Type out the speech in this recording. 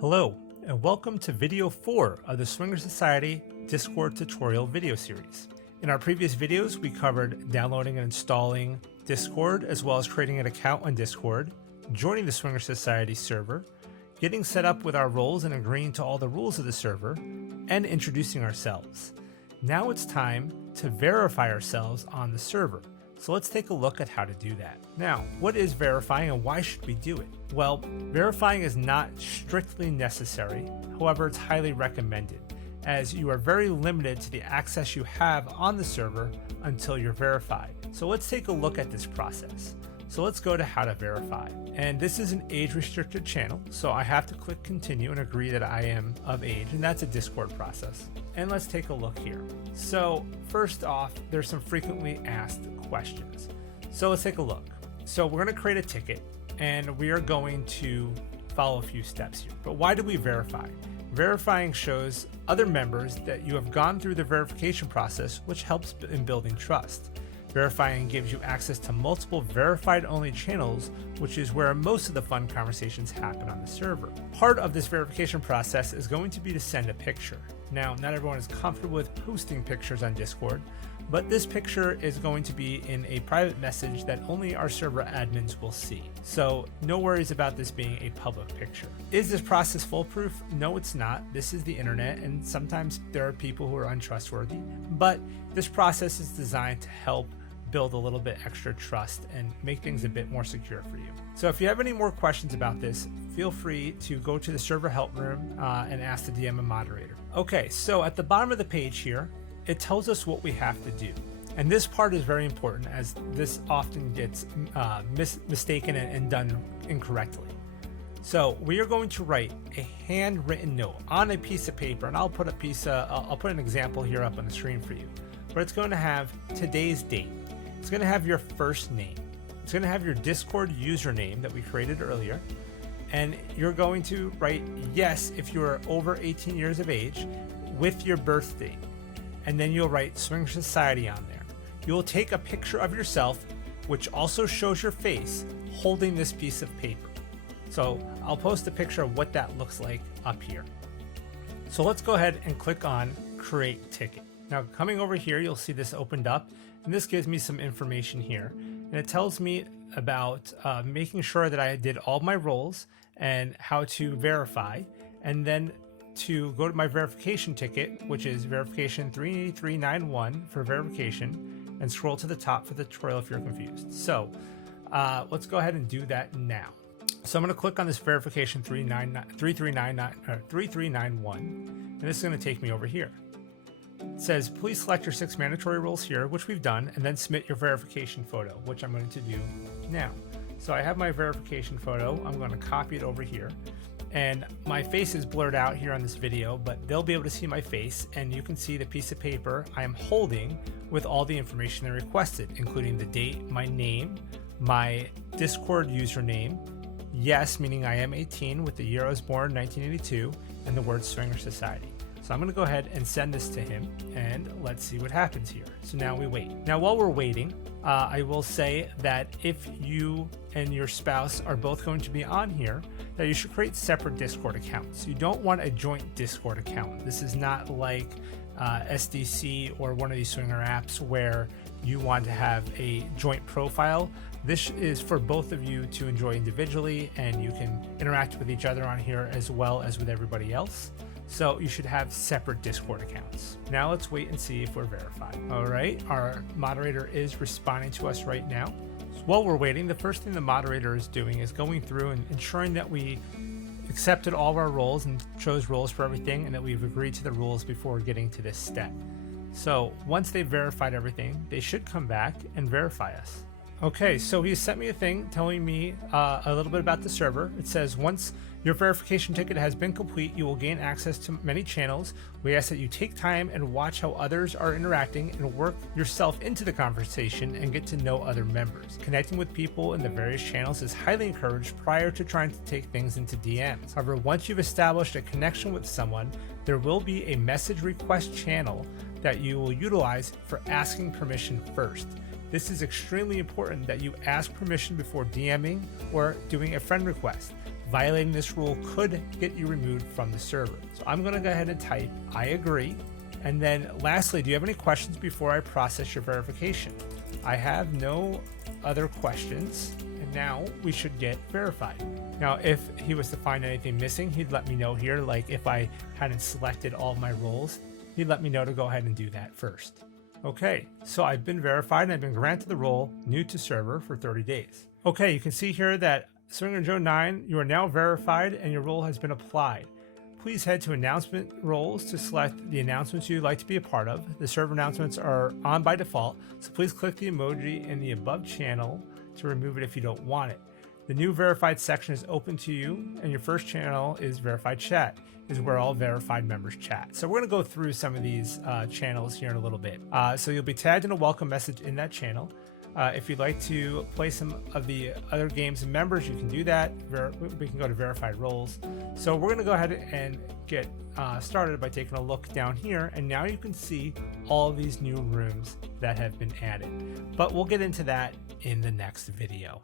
Hello, and welcome to video 4 of the Swinger Society Discord tutorial video series. In our previous videos, we covered downloading and installing Discord, as well as creating an account on Discord, joining the Swinger Society server, getting set up with our roles and agreeing to all the rules of the server, and introducing ourselves. Now it's time to verify ourselves on the server. So let's take a look at how to do that. Now, what is verifying and why should we do it? Well, verifying is not strictly necessary. However, it's highly recommended, as you are very limited to the access you have on the server until you're verified. So let's take a look at this process. So let's go to how to verify. And this is an age-restricted channel, so I have to click continue and agree that I am of age, and that's a Discord process. And let's take a look here. So first off, there's some frequently asked questions. So let's take a look. So we're going to create a ticket, and we are going to follow a few steps here. But why do we verify? Verifying shows other members that you have gone through the verification process, which helps in building trust. Verifying gives you access to multiple verified-only channels, which is where most of the fun conversations happen on the server. Part of this verification process is going to be to send a picture. Now, not everyone is comfortable with posting pictures on Discord, but this picture is going to be in a private message that only our server admins will see. So no worries about this being a public picture. Is this process foolproof? No, it's not. This is the internet, and sometimes there are people who are untrustworthy, but this process is designed to help build a little bit extra trust and make things a bit more secure for you. So if you have any more questions about this, feel free to go to the server help room and ask the DM and moderator. Okay, so at the bottom of the page here, it tells us what we have to do. And this part is very important, as this often gets mistaken and done incorrectly. So we are going to write a handwritten note on a piece of paper, and I'll put an example here up on the screen for you. But it's going to have today's date. It's going to have your first name. It's going to have your Discord username that we created earlier. And you're going to write yes if you're over 18 years of age with your birth date. And then you'll write Swinger Society on there. You'll take a picture of yourself, which also shows your face, holding this piece of paper. So I'll post a picture of what that looks like up here. So let's go ahead and click on Create Ticket. Now, coming over here, you'll see this opened up, and this gives me some information here. And it tells me about making sure that I did all my roles and how to verify, and then to go to my verification ticket, which is verification 38391 for verification, and scroll to the top for the tutorial if you're confused. So let's go ahead and do that now. So I'm going to click on this verification 3391, and this is going to take me over here. It says, please select your 6 mandatory roles here, which we've done, and then submit your verification photo, which I'm going to do now. So I have my verification photo. I'm going to copy it over here. And my face is blurred out here on this video, but they'll be able to see my face, and you can see the piece of paper I am holding with all the information they requested, including the date, my name, my Discord username, yes, meaning I am 18 with the year I was born, 1982, and the word Swinger Society. So I'm going to go ahead and send this to him, and let's see what happens here. So now we wait. Now while we're waiting, I will say that if you and your spouse are both going to be on here, that you should create separate Discord accounts. You don't want a joint Discord account. This is not like SDC or one of these Swinger apps where you want to have a joint profile. This is for both of you to enjoy individually, and you can interact with each other on here as well as with everybody else. So you should have separate Discord accounts. Now let's wait and see if we're verified. All right, our moderator is responding to us right now. So while we're waiting, the first thing the moderator is doing is going through and ensuring that we accepted all of our roles and chose roles for everything, and that we've agreed to the rules before getting to this step. So once they've verified everything, they should come back and verify us. Okay, so he sent me a thing telling me a little bit about the server. It says, once your verification ticket has been complete, you will gain access to many channels. We ask that you take time and watch how others are interacting and work yourself into the conversation and get to know other members. Connecting with people in the various channels is highly encouraged prior to trying to take things into DMs. However, once you've established a connection with someone, there will be a message request channel that you will utilize for asking permission first. This is extremely important that you ask permission before DMing or doing a friend request. Violating this rule could get you removed from the server. So I'm going to go ahead and type I agree. And then lastly, do you have any questions before I process your verification? I have no other questions. And now we should get verified. Now, if he was to find anything missing, he'd let me know here. Like if I hadn't selected all of my roles, he'd let me know to go ahead and do that first. Okay, so I've been verified and I've been granted the role new to server for 30 days. Okay, you can see here that Swinger Joe 9, you are now verified and your role has been applied. Please head to announcement roles to select the announcements you'd like to be a part of. The server announcements are on by default, so please click the emoji in the above channel to remove it if you don't want it. The new verified section is open to you, and your first channel is verified chat, is where all verified members chat. So we're going to go through some of these channels here in a little bit. So you'll be tagged in a welcome message in that channel. If you'd like to play some of the other games and members, you can do that. We can go to verified roles. So we're going to go ahead and get started by taking a look down here, and now you can see all of these new rooms that have been added. But we'll get into that in the next video.